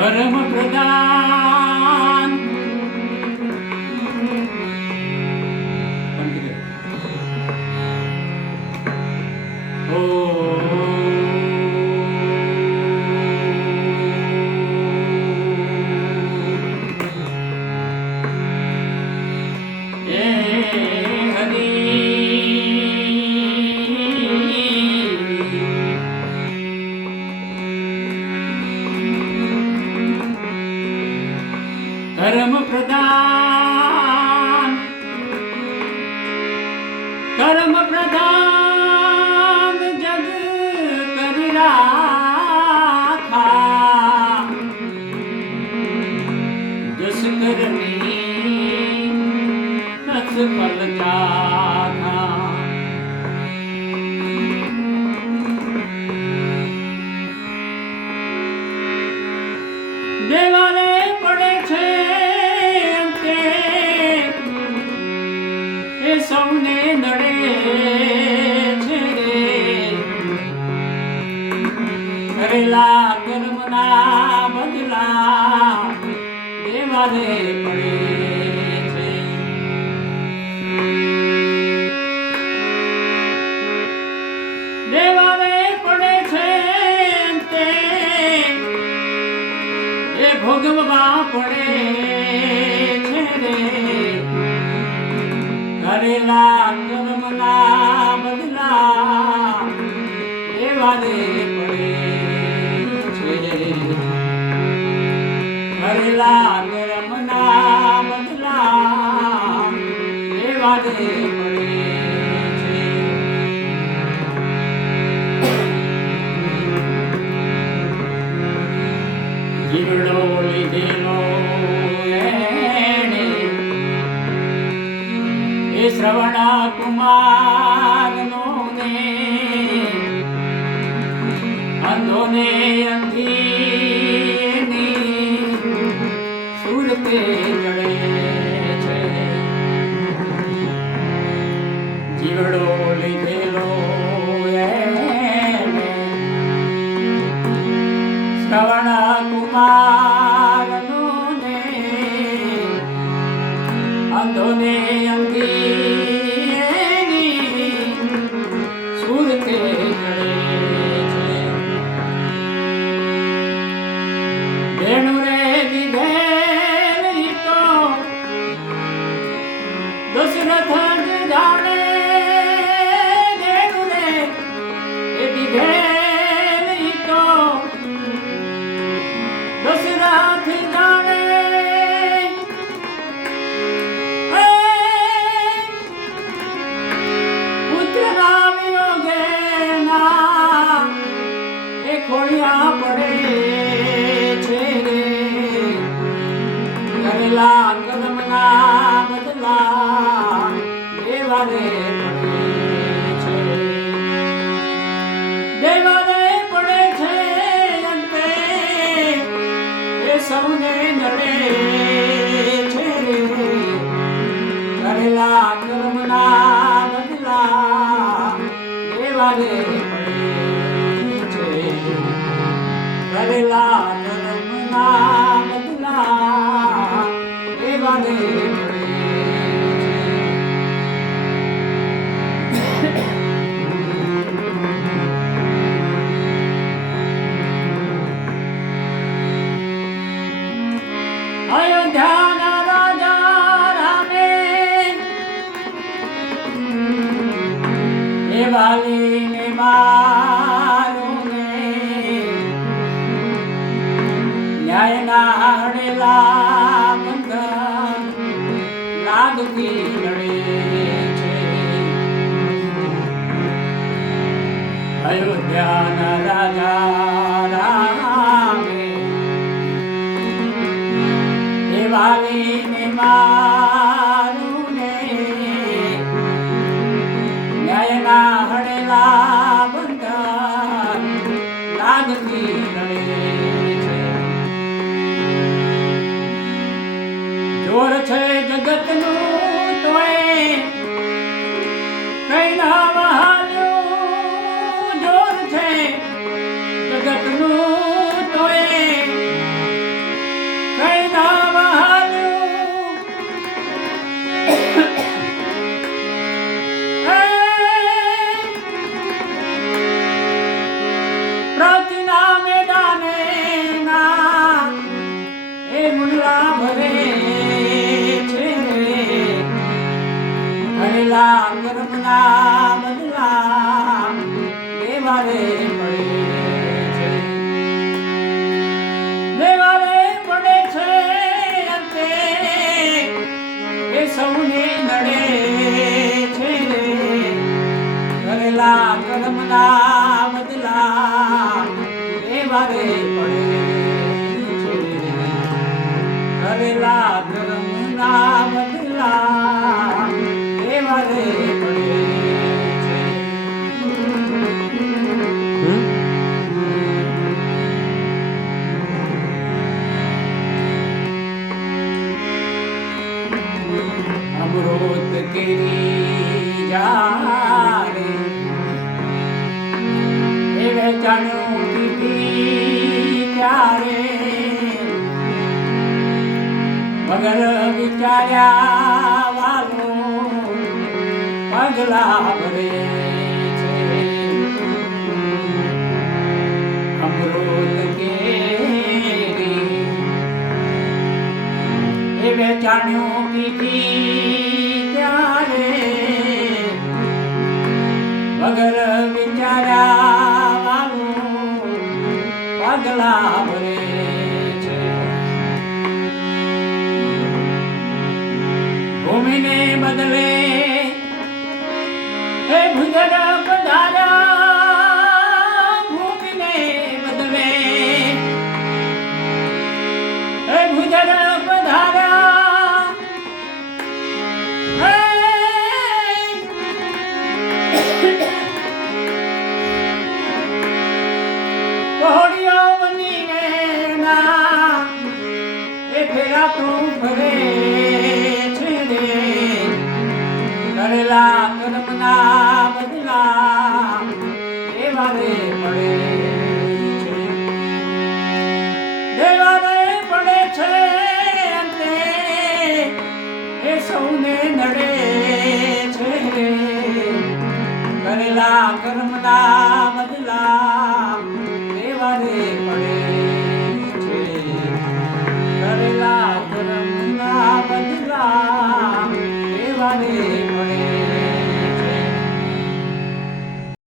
પરમ પ્રધાન ધર્મ પ્રધાન કર્મ પ્રધાન જગ કરી રાખા જસ કરની રસ પલ જાખા દેવારે પડે છે સૌને નડે છે કરેલા કર્મના બદલા દેવારે પડે છે દેવારે પડે છે તે એ ભોગવવા પડે છે રે કરેલા કર્મના બદલા દેવારે પડે છે કરેલા કર્મના બદલા દેવારે પડે છે જીવડો લીધેલો શ્રવણ કુમાર નો ને અંધો ને અંધીની સુરતે ચડે છે જીવડો લીધેલો શ્રવણ કુમાર નો ને અંધો ને દશરથ જાણે દેવને એ દીધેલી તો દશરથ જાણે પુત્રના વિયોગે ના એ ખોળિયા પડે છે રે કરેલા કર્મના બદલા દેવારે પડે છે દેવારે પડે છે અંતે એ સૌને નડે છે કરેલા કર્મના બદલા દેવારે પડે છે કરેલા કર્મના બદલા દેવારે અયોધ્યાના રાજા રામે એ વાલીને મારુને ન્યાયના હડેલા બંધન લાગતી લડે છે અયોધ્યાના રાજા રામે વાલીને મારુને ન્યાયના હડેલા બંધન લાગતી લડે છે જોર છે જગતનું તોય કઈ ના વહાલ્યું જોર છે જગતનું તોય કર્મના બદલા એવા રે પડે છે. કરેલા કર્મના બદલા એવા રે પડે છે. અમૃત કેરી જારે એ વેચાણું પીધી ત્યારે વગર વિચાર્યા વાલું પગલા ભરે છે. અમૃત કેરી એ વેચાણું પીધી ત્યારે વગર વિચાર્યા વાલું પગલા ભરે છે. ભૂમિને બદલે હે ભુજર પધાર્યા, ભૂમિને બદલે હે ભુજર પધાર્યા, હે પહોળીઓ બનીને ના એ ફેરા તું ફરે છે રે. કરેલા કર્મના બદલા એવા રે પડે છે. દેવા રે પડે છે અંતે એ સૌને નડે છે રે. કરેલા કર્મના